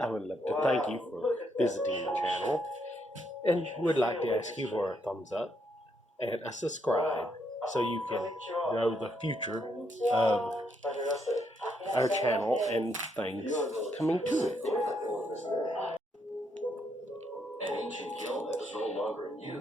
I would love to thank you for visiting the channel and would like to ask you for a thumbs up and a subscribe so you can know the future of our channel and things coming to it.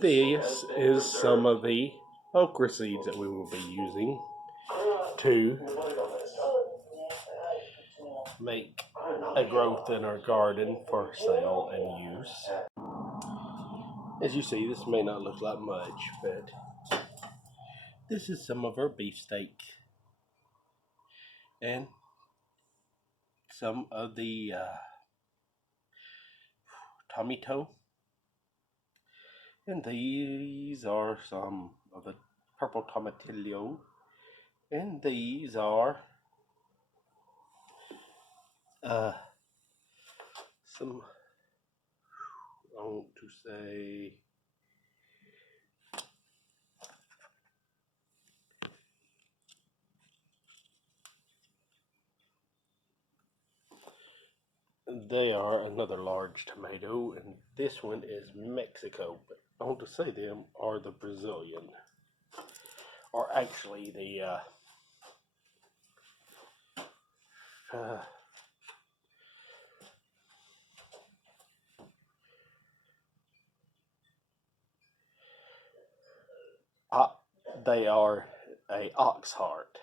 This is some of the okra seeds that we will be using to make a growth in our garden for sale and use. As you see, this may not look like much, but this is some of our beefsteak and some of the tomato. And these are some of the purple tomatillo. And these are some, I want to say, they are another large tomato, and this one is Mexico. But I want to say them are the Brazilian, or actually the they are a ox heart.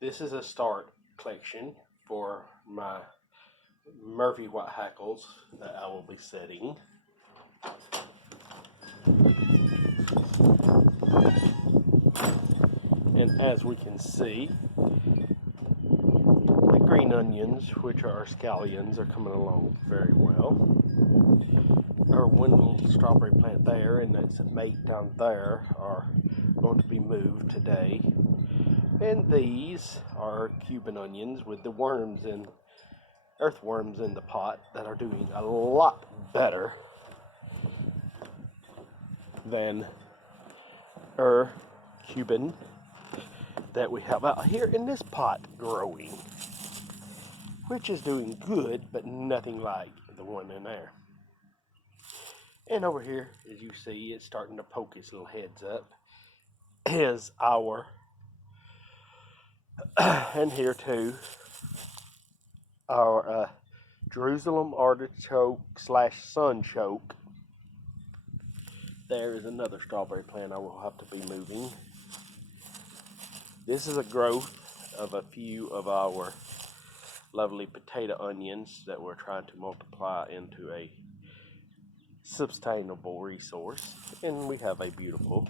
This is a start collection for my Murphy white hackles that I will be setting. And as we can see, the green onions, which are scallions, are coming along very well. Our one little strawberry plant there and that's a mate down there are going to be moved today. And these are Cuban onions with the worms and earthworms in the pot that are doing a lot better than our Cuban that we have out here in this pot growing, which is doing good, but nothing like the one in there. And over here, as you see, it's starting to poke its little heads up, is our, and here too, our Jerusalem artichoke slash sunchoke. There is another strawberry plant I will have to be moving. This is a growth of a few of our lovely potato onions that we're trying to multiply into a sustainable resource. And we have a beautiful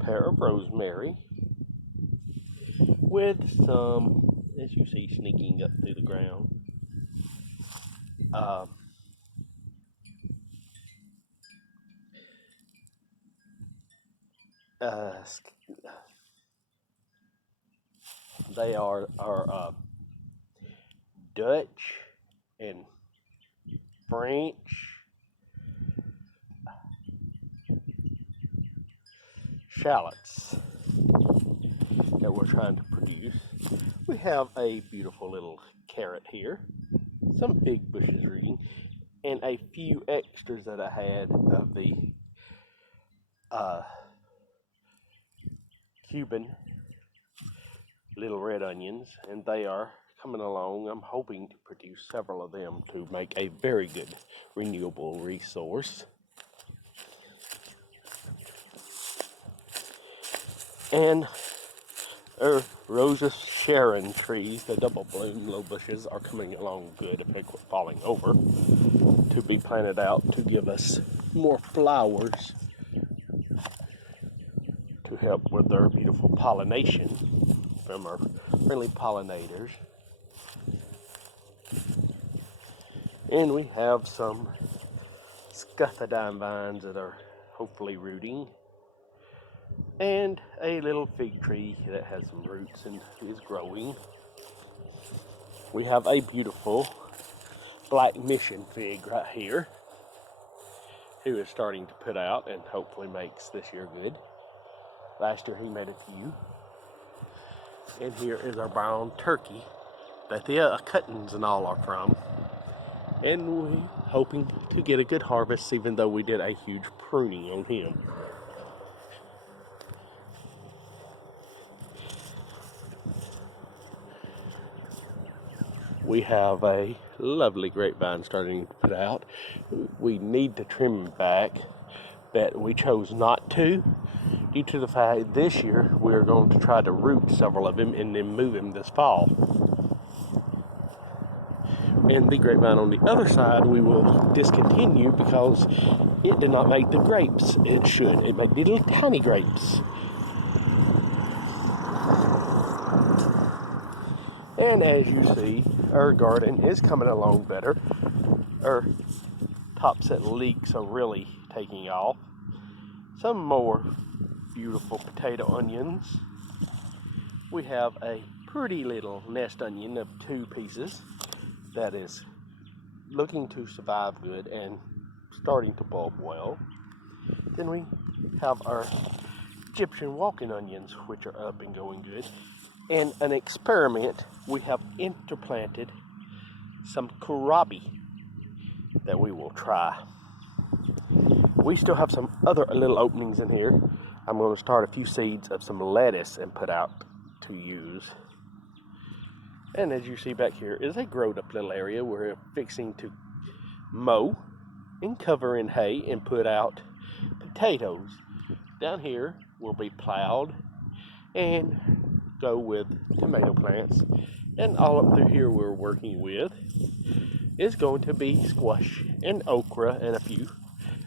pair of rosemary with some, as you see, sneaking up through the ground, they are Dutch and French shallots that we're trying to produce. We have a beautiful little carrot here, some fig bushes rooting, and a few extras that I had of the Cuban little red onions, and they are coming along. I'm hoping to produce several of them to make a very good renewable resource. And our Rosa Sharon trees, the double bloom low bushes, are coming along good if they quit falling over, to be planted out to give us more flowers to help with their beautiful pollination from our friendly pollinators. And we have some scuffadine vines that are hopefully rooting, and a little fig tree that has some roots and is growing. We have a beautiful black mission fig right here, who is starting to put out and hopefully makes this year good. Last year he made a few. And here is our brown turkey that the cuttings and all are from. And we're hoping to get a good harvest, even though we did a huge pruning on him. We have a lovely grapevine starting to put out. We need to trim him back, but we chose not to due to the fact this year we're going to try to root several of them and then move him this fall. And the grapevine on the other side we will discontinue because it did not make the grapes it should. It made little tiny grapes. And as you see, our garden is coming along better. Our topset leeks are really taking off. Some more beautiful potato onions. We have a pretty little nest onion of 2 pieces that is looking to survive good and starting to bulb well. Then we have our Egyptian walking onions, which are up and going good. And an experiment, we have interplanted some kohlrabi that we will try. We still have some other little openings in here. I'm going to start a few seeds of some lettuce and put out to use. And as you see back here is a growed up little area we're fixing to mow and cover in hay and put out potatoes. Down here will be plowed and go with tomato plants, and all up through here we're working with is going to be squash and okra and a few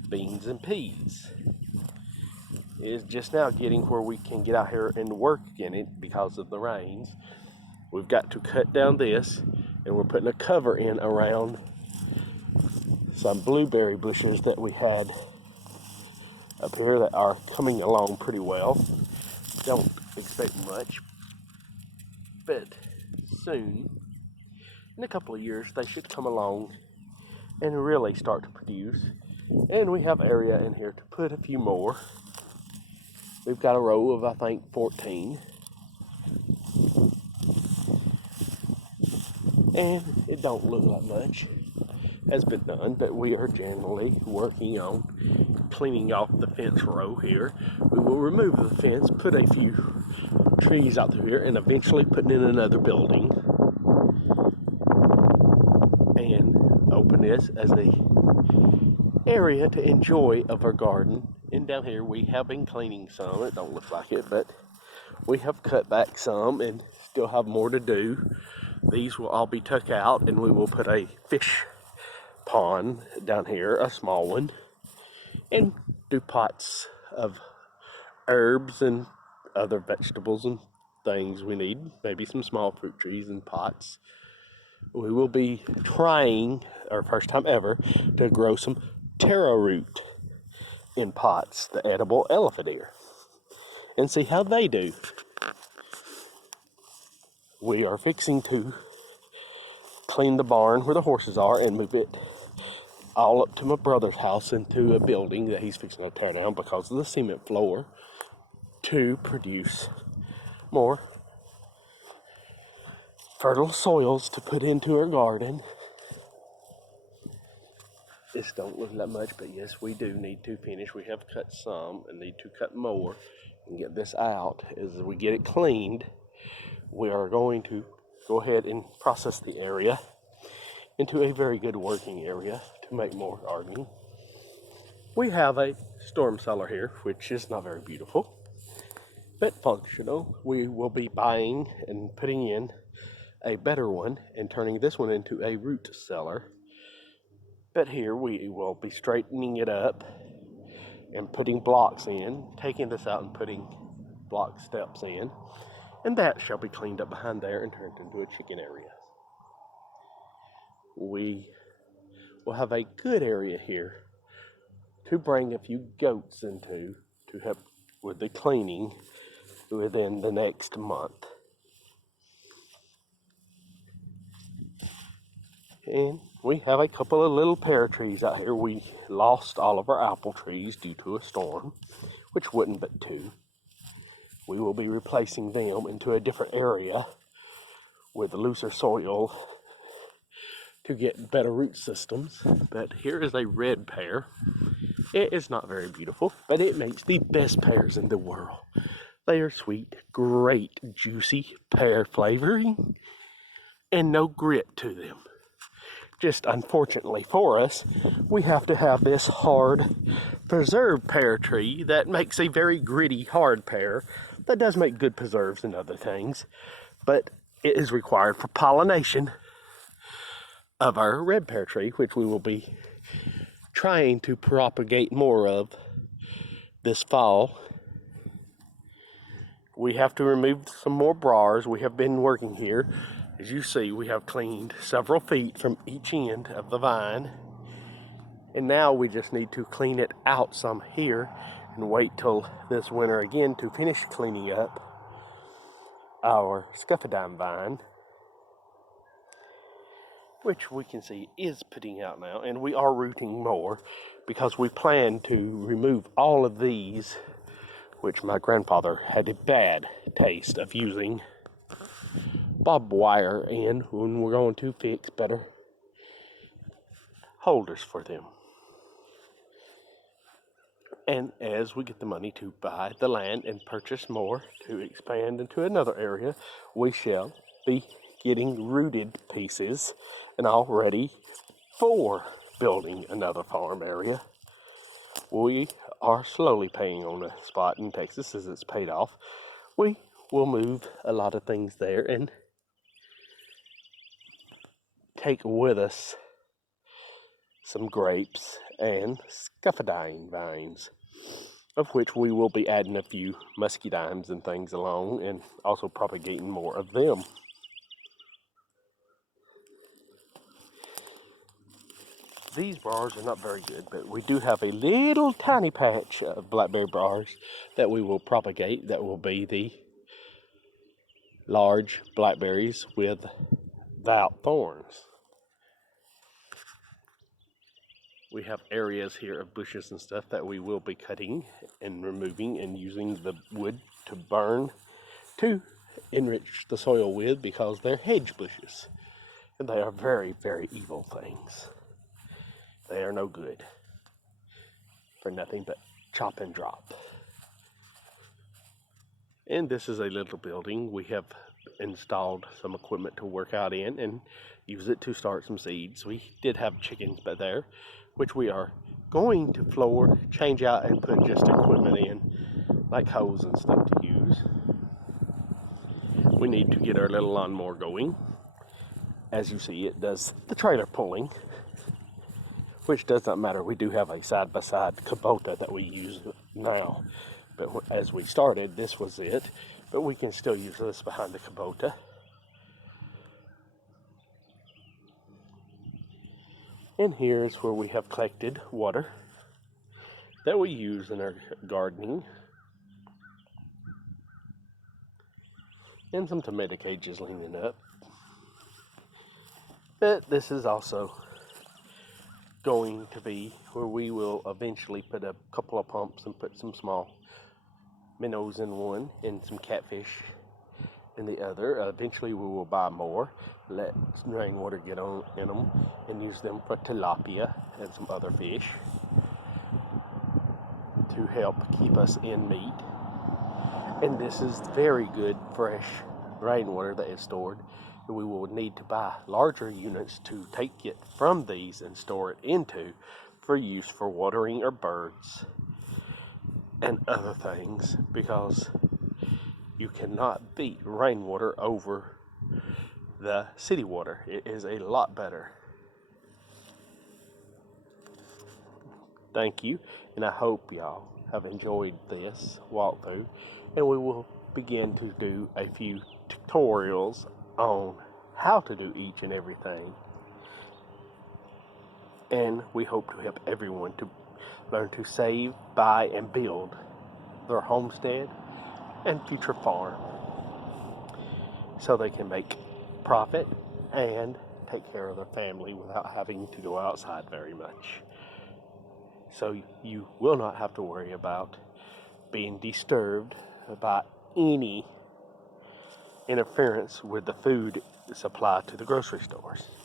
beans and peas. It is just now getting where we can get out here and work in it because of the rains. We've got to cut down this, and we're putting a cover in around some blueberry bushes that we had up here that are coming along pretty well. Don't expect much, but soon, in a couple of years, they should come along and really start to produce. And we have area in here to put a few more. We've got a row of, I think, 14. And it don't look like much has been done, but we are generally working on cleaning off the fence row here. We will remove the fence, put a few trees out through here, and eventually putting in another building and open this as a area to enjoy of our garden. And down here we have been cleaning some. It don't look like it, but we have cut back some and still have more to do. These will all be took out, and we will put a fish pond down here, a small one, and do pots of herbs and other vegetables and things we need, maybe some small fruit trees and pots. We will be trying, our first time ever, to grow some taro root in pots, the edible elephant ear, and see how they do. We are fixing to clean the barn where the horses are and move it all up to my brother's house into a building that he's fixing to tear down because of the cement floor to produce more fertile soils to put into our garden. This don't look like much, but yes, we do need to finish. We have cut some and need to cut more and get this out. As we get it cleaned, we are going to go ahead and process the area into a very good working area to make more gardening. We have a storm cellar here, which is not very beautiful, but functional. We will be buying and putting in a better one and turning this one into a root cellar. But here we will be straightening it up and putting blocks in, taking this out and putting block steps in, and that shall be cleaned up behind there and turned into a chicken area. We will have a good area here to bring a few goats into to help with the cleaning within the next month. And we have a couple of little pear trees out here. We lost all of our apple trees due to a storm, which wouldn't but 2. We will be replacing them into a different area with looser soil to get better root systems. But here is a red pear. It is not very beautiful, but it makes the best pears in the world. They are sweet, great, juicy pear flavoring, and no grit to them. Just unfortunately for us, we have to have this hard preserved pear tree that makes a very gritty, hard pear that does make good preserves and other things, but it is required for pollination of our red pear tree, which we will be trying to propagate more of this fall. We have to remove some more bars. We have been working here. As you see, we have cleaned several feet from each end of the vine. And now we just need to clean it out some here and wait till this winter again to finish cleaning up our scuffadine vine, which we can see is putting out now. And we are rooting more because we plan to remove all of these, which my grandfather had a bad taste of using barbed wire in when we're going to fix better holders for them. And as we get the money to buy the land and purchase more to expand into another area, we shall be getting rooted pieces and all ready for building another farm area. We are slowly paying on a spot in Texas as it's paid off. We will move a lot of things there and take with us some grapes and scuffadine vines, of which we will be adding a few muscadines and things along and also propagating more of them. These briars are not very good, but we do have a little tiny patch of blackberry briars that we will propagate. That will be the large blackberries without thorns. We have areas here of bushes and stuff that we will be cutting and removing and using the wood to burn to enrich the soil with, because they're hedge bushes. And they are very, very evil things. They are no good for nothing but chop and drop. And this is a little building. We have installed some equipment to work out in and use it to start some seeds. We did have chickens back there, which we are going to floor, change out, and put just equipment in, like hose and stuff to use. We need to get our little lawnmower going. As you see, it does the trailer pulling, which does not matter. We do have a side-by-side Kubota that we use now. But as we started, this was it. But we can still use this behind the Kubota. And here is where we have collected water that we use in our gardening. And some tomato cages leaning up. But this is also going to be where we will eventually put a couple of pumps and put some small minnows in one and some catfish in the other. Eventually we will buy more, let rainwater get on in them, and use them for tilapia and some other fish to help keep us in meat. And this is very good fresh rainwater that is stored. And we will need to buy larger units to take it from these and store it into for use for watering our birds and other things, because you cannot beat rainwater over the city water. It is a lot better. Thank you, and I hope y'all have enjoyed this walkthrough, and we will begin to do a few tutorials on how to do each and everything. And we hope to help everyone to learn to save, buy, and build their homestead and future farm, so they can make profit and take care of their family without having to go outside very much. So you will not have to worry about being disturbed by any interference with the food supply to the grocery stores.